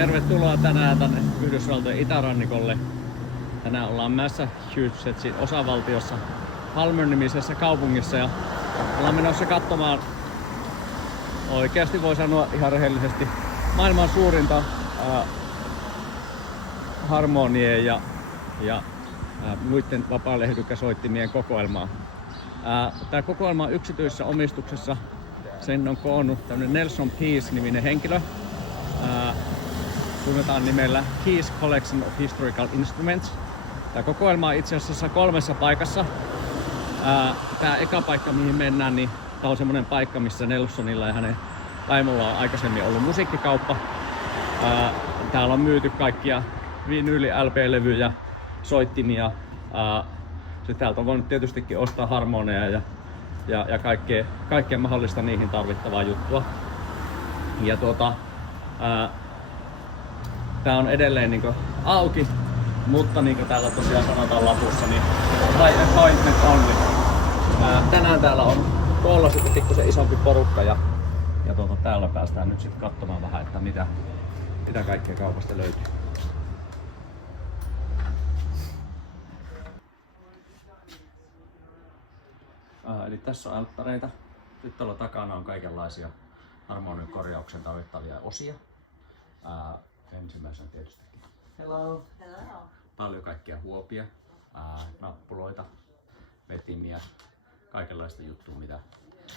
Tervetuloa tänään tänne Yhdysvaltojen itärannikolle. Tänään ollaan Massachusettsin osavaltiossa Palmer-nimisessä kaupungissa ja ollaan menossa katsomaan, oikeasti voi sanoa ihan rehellisesti, maailman suurinta harmonien ja muiden vapaa-lehdykkäsoittimien kokoelmaa. Tämä kokoelma on yksityisessä omistuksessa. Sen on koonnut tämmönen Nelson Pease-niminen henkilö. Tunnetaan nimellä Keys Collection of Historical Instruments. Tämä kokoelma on itse asiassa 3 paikassa. Tämä eka paikka, mihin mennään, niin tämä on semmoinen paikka, missä Nelsonilla ja hänen vaimolla on aikaisemmin ollut musiikkikauppa. Täällä on myyty kaikkia vinyyli, LP-levyjä, soittimia. Sitten täältä on voinut tietystikin ostaa harmoneja ja kaikkea mahdollista niihin tarvittavaa juttua. Ja tää on edelleen niinku auki, mutta niinku täällä tosiaan sanotaan lapussa, niin by appointment only. Tänään täällä on koolla sitten pikkusen isompi porukka ja täällä päästään nyt sitten katsomaan vähän, että mitä kaikkea kaupasta löytyy. Eli tässä on alttareita. Nyt tuolla takana on kaikenlaisia harmonian korjaukseen tarvittavia osia. Ensimmäisenä tietysti hello. Hello. Paljon kaikkia huopia, nappuloita, vetimiä, kaikenlaista juttua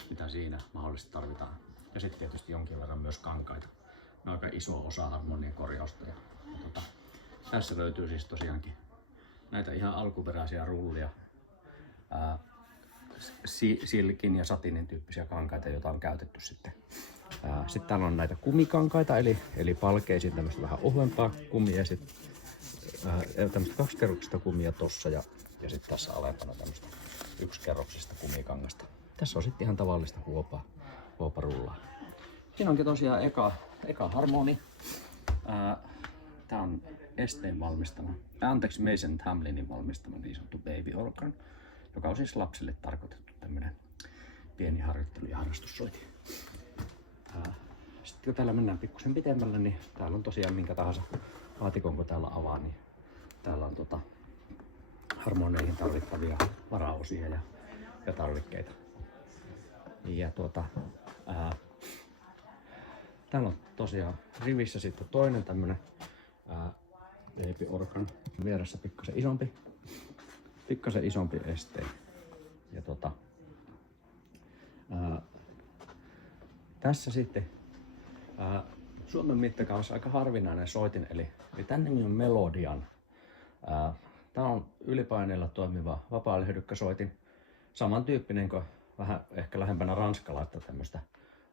mitä siinä mahdollisesti tarvitaan. Ja sitten tietysti jonkin verran myös kankaita. Ne on aika iso osa harmonian korjausta. Tässä löytyy siis tosiaankin näitä ihan alkuperäisiä rullia. Silkin ja satinin tyyppisiä kankaita, joita on käytetty sitten. Sitten täällä on näitä kumikankaita, eli palkeisiin tämmöistä vähän ohuempaa kumia ja sitten tämmöistä 2-kerroksista kumia tossa ja sitten tässä alempana tämmöistä 1-kerroksista kumikangasta. Tässä on sitten ihan tavallista huoparullaa. Siinä onkin tosiaan eka harmoni. Tää on Esteen valmistama, Mason Hamlinin valmistama niin sanottu baby organ, joka on siis lapsille tarkoitettu tämmönen pieni harjoittelu- ja harrastussoitin. Sitten kun täällä mennään pikkusen pitemmälle, niin täällä on tosiaan minkä tahansa laatikon, kun täällä avaa, niin täällä on harmoneihin tarvittavia varaosia ja tarvikkeita. Ja täällä on tosiaan rivissä sitten toinen tämmönen baby organ, vieressä pikkasen isompi Esteen. Ja tässä sitten Suomen mittakaavassa aika harvinainen soitin, eli tän nimi on Melodian. Tää on ylipaineella toimiva vapaa-lehdykkäsoitin, samantyyppinen kuin vähän ehkä lähempänä ranskalaista tämmöistä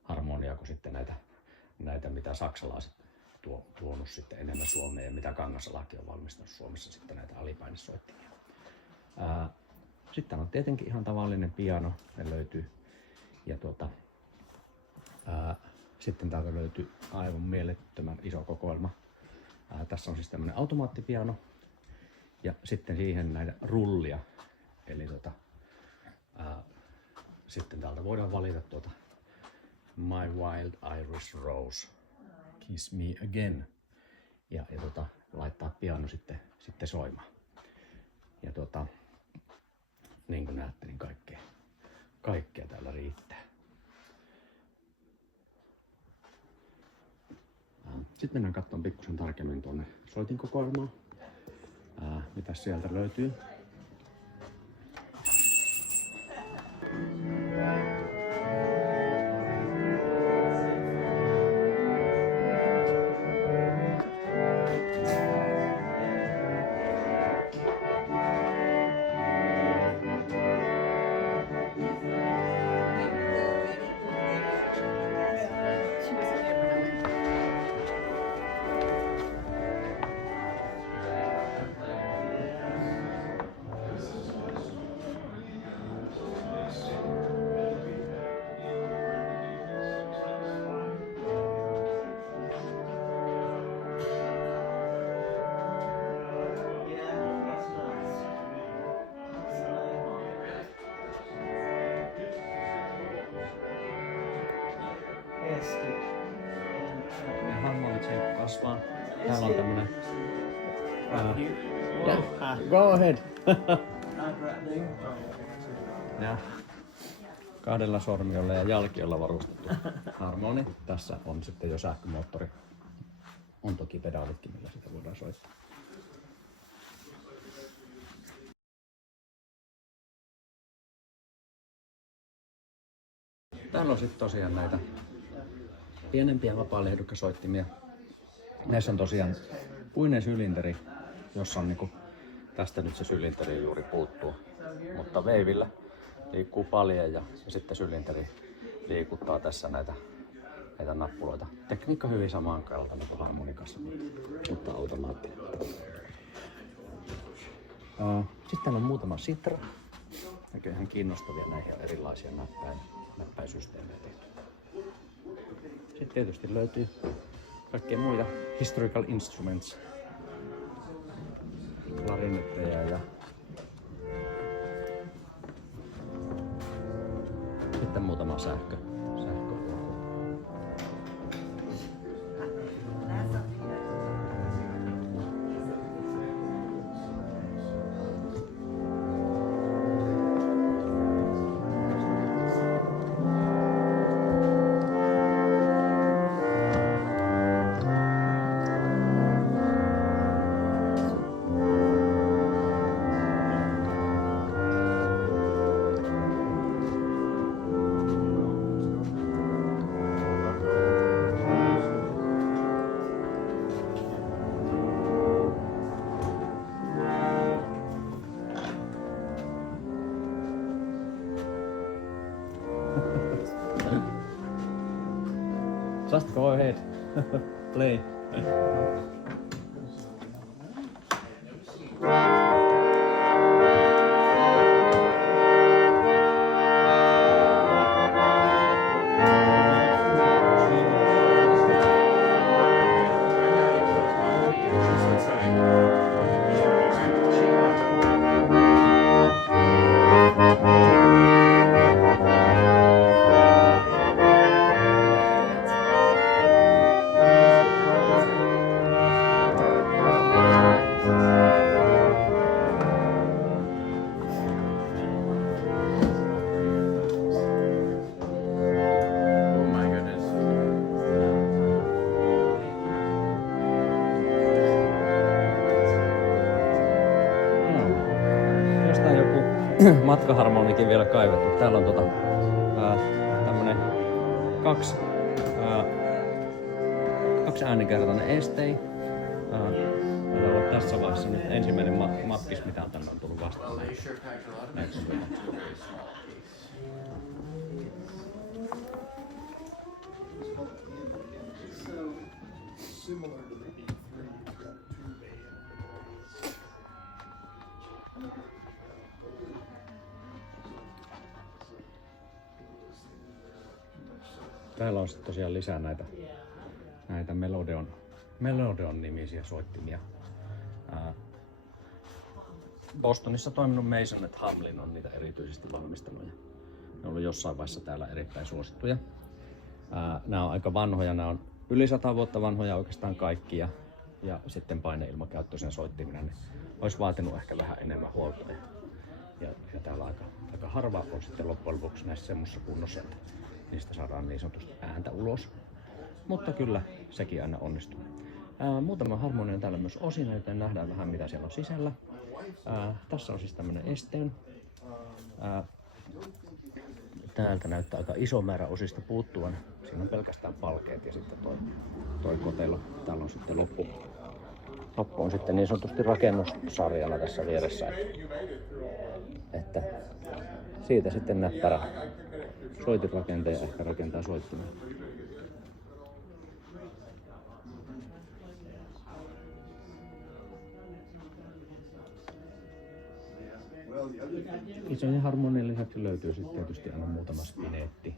harmoniaa kuin sitten näitä mitä saksalaiset tuonut sitten enemmän Suomeen ja mitä Kangasalakin on valmistanut Suomessa sitten näitä alipainesoittimia. Sitten on tietenkin ihan tavallinen piano, ne löytyy. Ja sitten täältä löytyy aivan mielettömän iso kokoelma. Tässä on siis tämmönen automaattipiano ja sitten siihen näitä rullia. Eli sitten täältä voidaan valita My Wild Irish Rose, Kiss Me Again ja laittaa piano sitten soimaan. Ja niin kuin näette, niin kaikkea täällä riittää. Sitten mennään katsomaan pikkusen tarkemmin tuonne soitinkokoelmaan, mitä sieltä löytyy. Ja harmonit kasvaa Täällä on tämmönen... Go ahead! Ja 2 sormiolla ja jalkiolla varustettu harmoni. Tässä on sitten jo sähkömoottori. On toki pedaalitkin, millä sitä voidaan soittaa. Täällä on sitten tosiaan näitä pienempiä vapaa-liedukkasoittimia. Näissä on tosiaan puinen sylinteri, jossa on niinku, tästä nyt se sylinteri juuri puuttuu. Mutta veivillä liikkuu paljon ja sitten sylinteri liikuttaa tässä näitä nappuloita. Tekniikka hyvin samankaltainen kuin harmonikassa, mutta automaattinen. Sitten täällä on muutama Sitra. Näkyy ihan kiinnostavia, näihin on erilaisia näppäinsysteemejä tehty. Sitten tietysti löytyy kaikkea muita historical instruments. Klarinetteja ja sitten muutama sähkö. Just go ahead. Play. Matkaharmonikin vielä kaivettu. Täällä on tämmönen kaksi äänikertainen estei. Täällä on tässä vaiheessa nyt ensimmäinen matkis, mitä on tänne on tullut vastaan. Täällä on sitten tosiaan lisää näitä Melodeon nimisiä soittimia. Bostonissa toiminut Mason & Hamlin on niitä erityisesti valmistanut. Ne on ollut jossain vaiheessa täällä erittäin suosittuja. Nämä on aika vanhoja, nämä on yli 100 vuotta vanhoja oikeastaan kaikki ja sitten paineilmakäyttöisen soittimina niin olisi vaatinut ehkä vähän enemmän huolta. Ja täällä aika harva on sitten loppujen lopuksi näissä semmoisessa kunnossa, että niistä saadaan niin sanotusti ääntä ulos. Mutta kyllä sekin aina onnistuu. Muutama harmonia on täällä myös osina, joten nähdään vähän mitä siellä on sisällä. Tässä on siis tämmönen esteen. Täältä näyttää aika iso määrä osista puuttuvan. Siinä on pelkästään palkeet ja sitten toi kotelo. Täällä on sitten loppu on sitten niin sanotusti rakennussarjana tässä vieressä. Että siitä sitten näppärä soitinrakentaja ehkä rakentaa soittimia. Isojen harmonien lisäksi löytyy sitten tietysti aina muutama spinetti.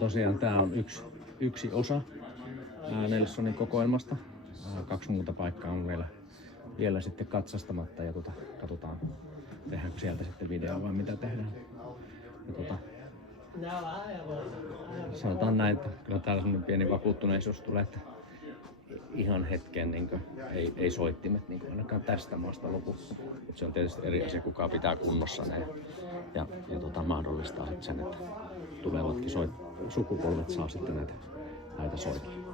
Tosiaan tää on yksi osa Nelsonin kokoelmasta. 2 muuta paikkaa on vielä sitten katsastamatta ja katsotaan, tehdäänkö sieltä sitten video vai mitä tehdään. Ja sanotaan näin, että kyllä täällä semmoinen pieni vakuuttuneisuus tulee, että ihan hetken niin ei soittimet niin ainakaan tästä maasta lopu. Se on tietysti eri asia, kuka pitää kunnossa ne ja mahdollistaa sitten sen, että tulevatkin sukupolvet saa sitten näitä soittaa.